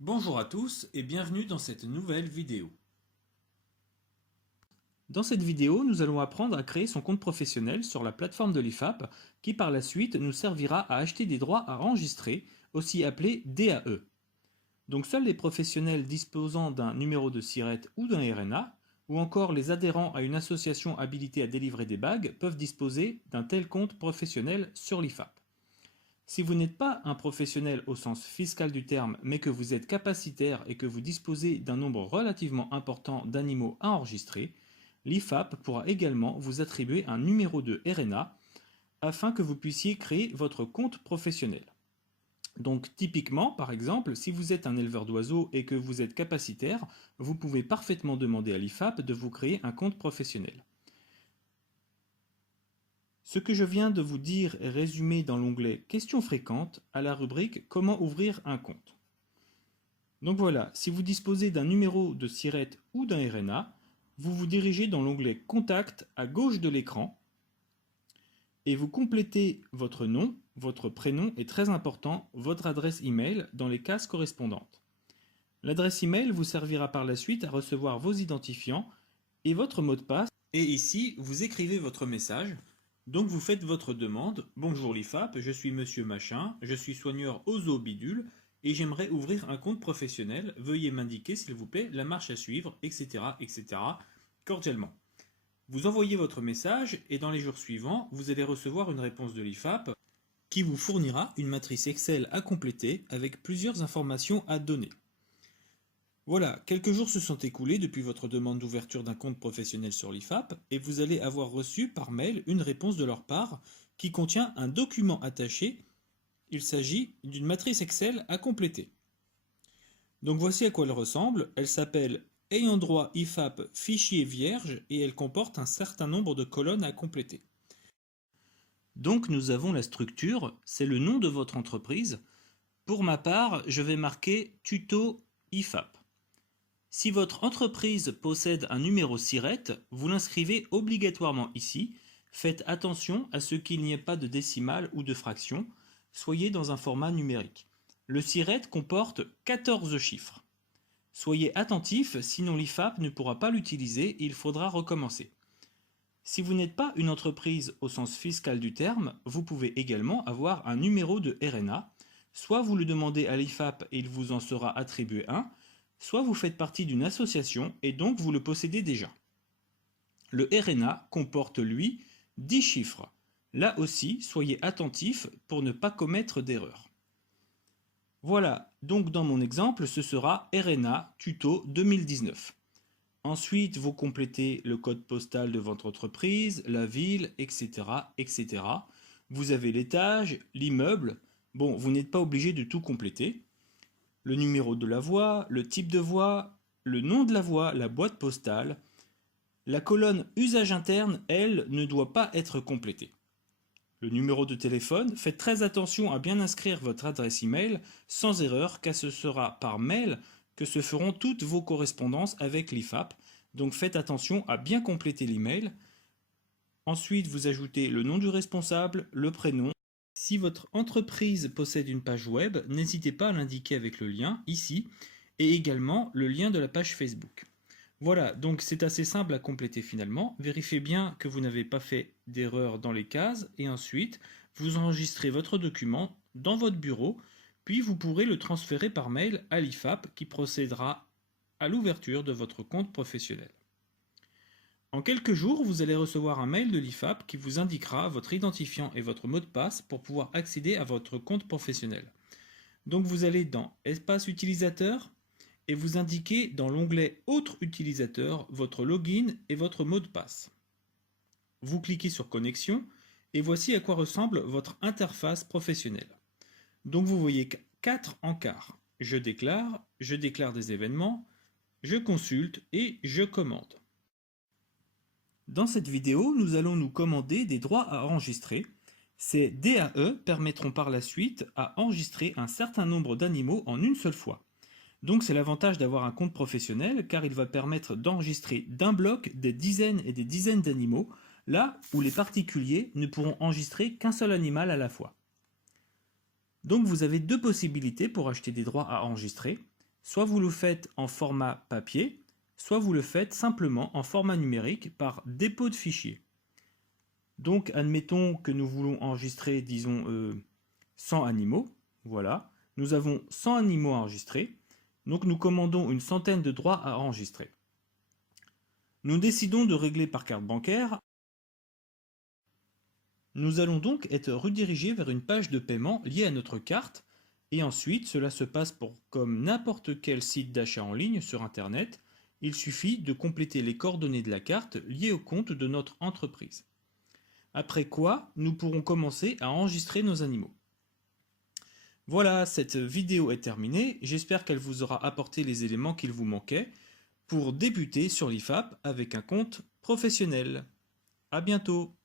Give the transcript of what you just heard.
Bonjour à tous et bienvenue dans cette nouvelle vidéo. Dans cette vidéo, nous allons apprendre à créer son compte professionnel sur la plateforme de l'IFAP qui par la suite nous servira à acheter des droits à enregistrer, aussi appelés DAE. Donc seuls les professionnels disposant d'un numéro de SIRET ou d'un RNA, ou encore les adhérents à une association habilitée à délivrer des bagues peuvent disposer d'un tel compte professionnel sur l'IFAP. Si vous n'êtes pas un professionnel au sens fiscal du terme, mais que vous êtes capacitaire et que vous disposez d'un nombre relativement important d'animaux à enregistrer, l'IFAP pourra également vous attribuer un numéro de RNA afin que vous puissiez créer votre compte professionnel. Donc typiquement, par exemple, si vous êtes un éleveur d'oiseaux et que vous êtes capacitaire, vous pouvez parfaitement demander à l'IFAP de vous créer un compte professionnel. Ce que je viens de vous dire est résumé dans l'onglet Questions fréquentes à la rubrique Comment ouvrir un compte. Donc voilà, si vous disposez d'un numéro de SIRET ou d'un RNA, vous vous dirigez dans l'onglet Contact à gauche de l'écran et vous complétez votre nom, votre prénom et très important, votre adresse email dans les cases correspondantes. L'adresse email vous servira par la suite à recevoir vos identifiants et votre mot de passe. Et ici, vous écrivez votre message. Donc vous faites votre demande. Bonjour l'IFAP, je suis monsieur machin, je suis soigneur au zoo bidule et j'aimerais ouvrir un compte professionnel. Veuillez m'indiquer s'il vous plaît la marche à suivre, etc. etc. cordialement. Vous envoyez votre message et dans les jours suivants, vous allez recevoir une réponse de l'IFAP qui vous fournira une matrice Excel à compléter avec plusieurs informations à donner. Voilà, quelques jours se sont écoulés depuis votre demande d'ouverture d'un compte professionnel sur l'IFAP et vous allez avoir reçu par mail une réponse de leur part qui contient un document attaché. Il s'agit d'une matrice Excel à compléter. Donc voici à quoi elle ressemble. Elle s'appelle Ayant droit IFAP fichier vierge et elle comporte un certain nombre de colonnes à compléter. Donc nous avons la structure, c'est le nom de votre entreprise. Pour ma part, je vais marquer tuto IFAP. Si votre entreprise possède un numéro SIRET, vous l'inscrivez obligatoirement ici. Faites attention à ce qu'il n'y ait pas de décimale ou de fraction. Soyez dans un format numérique. Le SIRET comporte 14 chiffres. Soyez attentif, sinon l'IFAP ne pourra pas l'utiliser et il faudra recommencer. Si vous n'êtes pas une entreprise au sens fiscal du terme, vous pouvez également avoir un numéro de RNA. Soit vous le demandez à l'IFAP et il vous en sera attribué un, soit vous faites partie d'une association et donc vous le possédez déjà. Le RNA comporte, lui, 10 chiffres. Là aussi, soyez attentifs pour ne pas commettre d'erreur. Voilà, donc dans mon exemple, ce sera RNA tuto 2019. Ensuite, vous complétez le code postal de votre entreprise, la ville, etc. etc. Vous avez l'étage, l'immeuble. Bon, vous n'êtes pas obligé de tout compléter. Le numéro de la voie, le type de voie, le nom de la voie, la boîte postale. La colonne usage interne, elle, ne doit pas être complétée. Le numéro de téléphone, faites très attention à bien inscrire votre adresse email sans erreur car ce sera par mail que se feront toutes vos correspondances avec l'IFAP. Donc faites attention à bien compléter l'email. Ensuite, vous ajoutez le nom du responsable, le prénom. Si votre entreprise possède une page web, n'hésitez pas à l'indiquer avec le lien ici et également le lien de la page Facebook. Voilà, donc c'est assez simple à compléter finalement. Vérifiez bien que vous n'avez pas fait d'erreur dans les cases et ensuite vous enregistrez votre document dans votre bureau, puis vous pourrez le transférer par mail à l'IFAP qui procédera à l'ouverture de votre compte professionnel. En quelques jours, vous allez recevoir un mail de l'IFAP qui vous indiquera votre identifiant et votre mot de passe pour pouvoir accéder à votre compte professionnel. Donc vous allez dans Espace utilisateur et vous indiquez dans l'onglet Autres utilisateurs votre login et votre mot de passe. Vous cliquez sur Connexion et voici à quoi ressemble votre interface professionnelle. Donc vous voyez 4 encarts. Je déclare des événements, je consulte et je commande. Dans cette vidéo, nous allons nous commander des droits à enregistrer. Ces DAE permettront par la suite à enregistrer un certain nombre d'animaux en une seule fois. Donc c'est l'avantage d'avoir un compte professionnel car il va permettre d'enregistrer d'un bloc des dizaines et des dizaines d'animaux, là où les particuliers ne pourront enregistrer qu'un seul animal à la fois. Donc vous avez deux possibilités pour acheter des droits à enregistrer. Soit vous le faites en format papier, soit vous le faites simplement en format numérique par dépôt de fichier. Donc admettons que nous voulons enregistrer, disons, 100 animaux. Voilà, nous avons 100 animaux enregistrés. Donc nous commandons une centaine de droits à enregistrer. Nous décidons de régler par carte bancaire. Nous allons donc être redirigés vers une page de paiement liée à notre carte et ensuite cela se passe comme n'importe quel site d'achat en ligne sur Internet. Il suffit de compléter les coordonnées de la carte liées au compte de notre entreprise. Après quoi, nous pourrons commencer à enregistrer nos animaux. Voilà, cette vidéo est terminée. J'espère qu'elle vous aura apporté les éléments qu'il vous manquait pour débuter sur l'IFAP avec un compte professionnel. À bientôt.